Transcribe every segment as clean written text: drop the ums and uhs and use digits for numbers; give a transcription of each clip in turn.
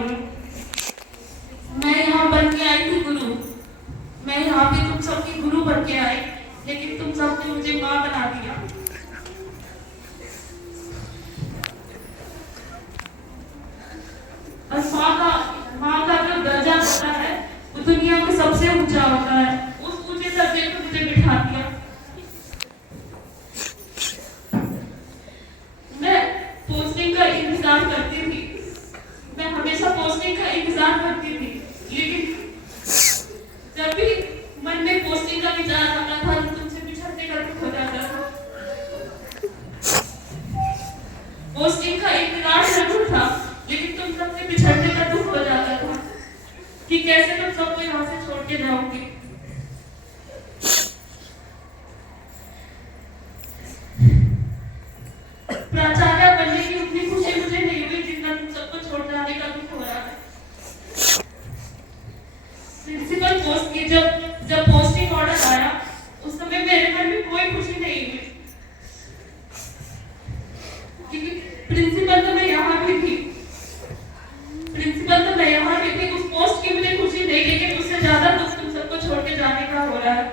बोलूं। मैं यहाँ बन के आई थी गुरु, मैं यहाँ पे तुम सबकी गुरु बन के आई, लेकिन तुम सबने मुझे माँ बना दिया। और माँ का जो दर्जा होता है वो दुनिया में सबसे ऊंचा होता है, उस ऊंचे दर्जे पे मुझे बिठा दिया। मैं पोस्टिंग का इंतजार करती थी, मैं हमेशा पोस्टिंग का इंतजार करती थी, लेकिन जब भी मन में पोस्टिंग का विचार आता था तो तुमसे बिछड़ने का दुख हो जाता था। पोस्टिंग का इंतजार जरूर था, लेकिन तुम सबसे बिछड़ने का दुख हो जाता था कि कैसे तुम सबको यहाँ से छोड़ के जाओगी। प्राचार्य बनने की उतनी खुशी मुझे नहीं हुई जितना तुम सबको छोड़ जाने का दुख हो रहा है। प्रिंसिपल पोस्ट की जब पोस्टिंग ऑर्डर आया उस समय मेरे मन में कोई खुशी नहीं हुई, क्योंकि प्रिंसिपल तो मैं यहाँ भी थी, उस पोस्ट की मुझे खुशी नहीं, लेकिन उससे ज्यादा दुख तुम सबको छोड़ के जाने का हो रहा है।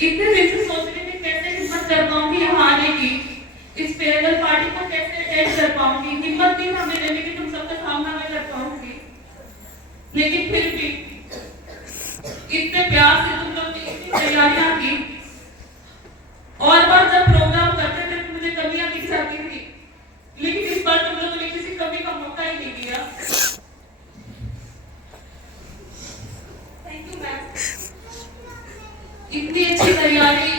इतने दिन से सोच रही थी कैसे हिम्मत कर पाऊंगी यहाँ आने की, इस फेयरवेल पार्टी को कैसे अटेंड कर पाऊंगी, हिम्मत नहीं था मेरे में कि तुम सबका सामना मैं कर पाऊंगी, लेकिन फिर भी इतने प्यार से तुम लोग ने इतनी तैयारियां की, और बार जब प्रोग्राम करते थे तो मुझे कमियां दिख जाती थी, लेकिन इस बार तुम लोगों ने किसी कमी का मौका ही नहीं दिया। Thank you ma'am. इतनी अच्छी तैयारी,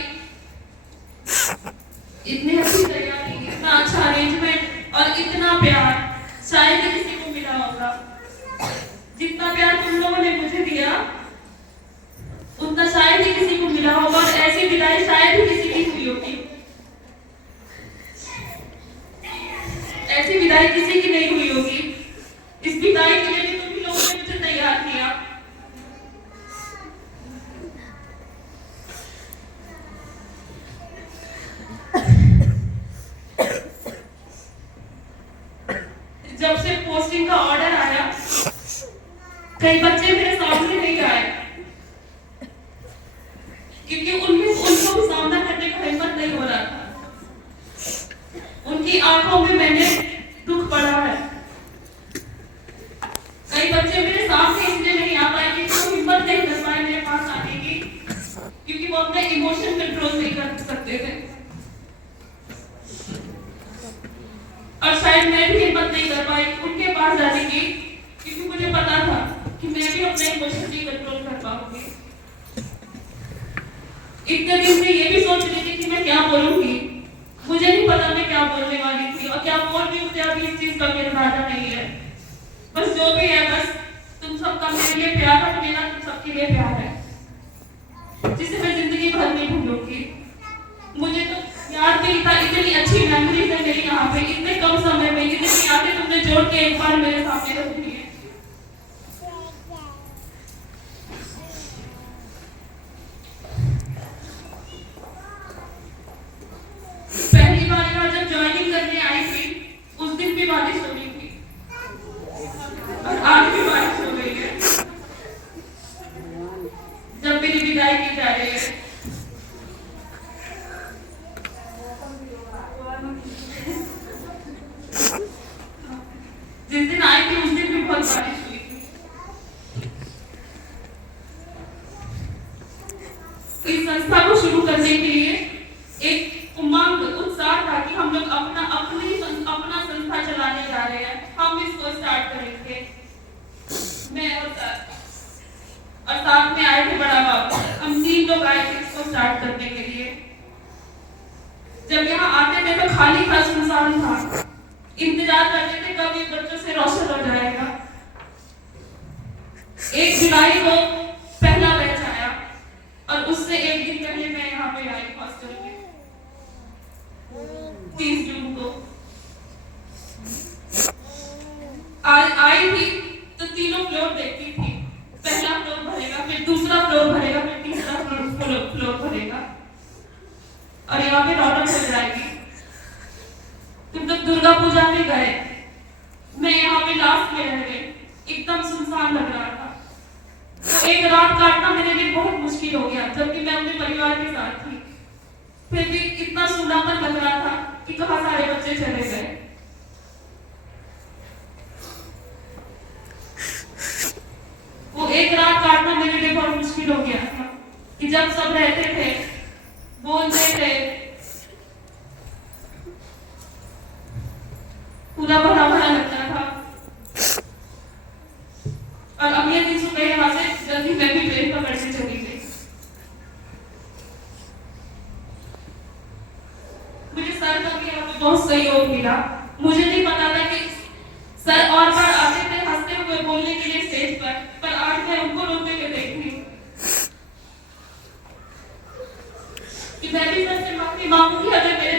इतना अच्छा अरेंजमेंट और इतना प्यार शायद ही किसी को मिला होगा। जितना प्यार तुम लोगों ने मुझे दिया उतना शायद ही किसी को मिला होगा, और ऐसी विदाई शायद ही किसी की हुई होगी। ऐसी विदाई किसी की नहीं हुई होगी। इस विदाई के लिए तुम लोगों ने मुझे तैयार किया। जब से पोस्टिंग का ऑर्डर आया कई बच्चे मेरे सामने नहीं आए, क्योंकि उनको सामना करने का हिम्मत नहीं हो रहा था। उनकी आंखों में मैंने दुख पड़ा है। कई बच्चे मेरे सामने इसलिए नहीं आ पाए कि वो हिम्मत नहीं कर पाए मेरे पास आने की, क्योंकि वो अपने इमोशन कंट्रोल नहीं कर सकते थे, और शायद मैं भी हिम्मत नहीं कर पाई उनके पास जाने की, क्योंकि मुझे पता था कि मैं भी अपने इमोशन नहीं कंट्रोल कर पाऊंगी। इतने दिन से ये भी सोच रही थी कि मैं क्या बोलूंगी, मुझे नहीं पता मैं क्या बोलने वाली थी, और क्या बोल रही मुझे अभी इस चीज का भी अंदाजा नहीं है। बस जो भी है, बस तुम सबका मेरे लिए प्यार है, मेरा तुम सबके लिए प्यार है, जिसे मैं जिंदगी भर नहीं भूलूंगी। मुझे तो याद भी था, इतनी अच्छी मेमोरीज है मेरी यहाँ पे, इतने कम समय में इतनी यादें तुमने जोड़ के एक बार मेरे सामने रख दी है। पहली बार यहाँ जब ज्वाइनिंग करने आई थी उस दिन भी बारिश हो रही थी, और आज भी बारिश हो रही है जब मेरी विदाई की जा रही है। जिस दिन आई थी उस दिन भी बहुत बारिश हुई थी। इस संस्था को शुरू करने के लिए एक उमंग उत्साह था कि हम लोग अपना संस्था चलाने जा रहे हैं, हम इसको स्टार्ट करेंगे। मैं और साथ में आए थे बड़ा बाबू, हम 3 लोग आए थे इसको स्टार्ट करने के लिए। जब यहाँ आते थे तो खाली था, सुनसान था, इंतजार करते थे कब ये बच्चों से रोशन हो जाएगा। 1 जुलाई को पहला बैच आया, और उससे एक दिन पहले मैं यहाँ पे आई हॉस्टल में 30 जून को। आज आई थी तो तीनों फ्लोर देखती थी, पहला फ्लोर भरेगा, फिर दूसरा फ्लोर भरेगा, फिर तीसरा फ्लोर भरेगा, और यहाँ पे रौनक हो जाएगी। तुम लोग दुर्गा पूजा में गए, मैं यहाँ पे लास्ट में रह गई, एकदम सुनसान लग रहा था। तो एक रात काटना मेरे लिए बहुत मुश्किल हो गया, जबकि मैं अपने परिवार के साथ थी। फिर भी इतना सूनापन लग रहा था कि कहाँ सारे बच्चे चले गए। वो एक रात काटना मेरे लिए बहुत मुश्किल हो गया था कि जब सब रहते थे, बोलते थे, पूरा भरा भरा लगता था। और अगले दिन सुबह यहाँ से जल्दी मैं भी ट्रेन पकड़ने चली गई। मुझे सर का भी यहाँ पे बहुत सहयोग मिला। मुझे नहीं पता था कि सर और बार आते थे हंसते हुए बोलने के लिए स्टेज पर आज मैं उनको रोते हुए देख रही हूँ। कि मैं भी सर से माफी मांगूंगी अगर मेरे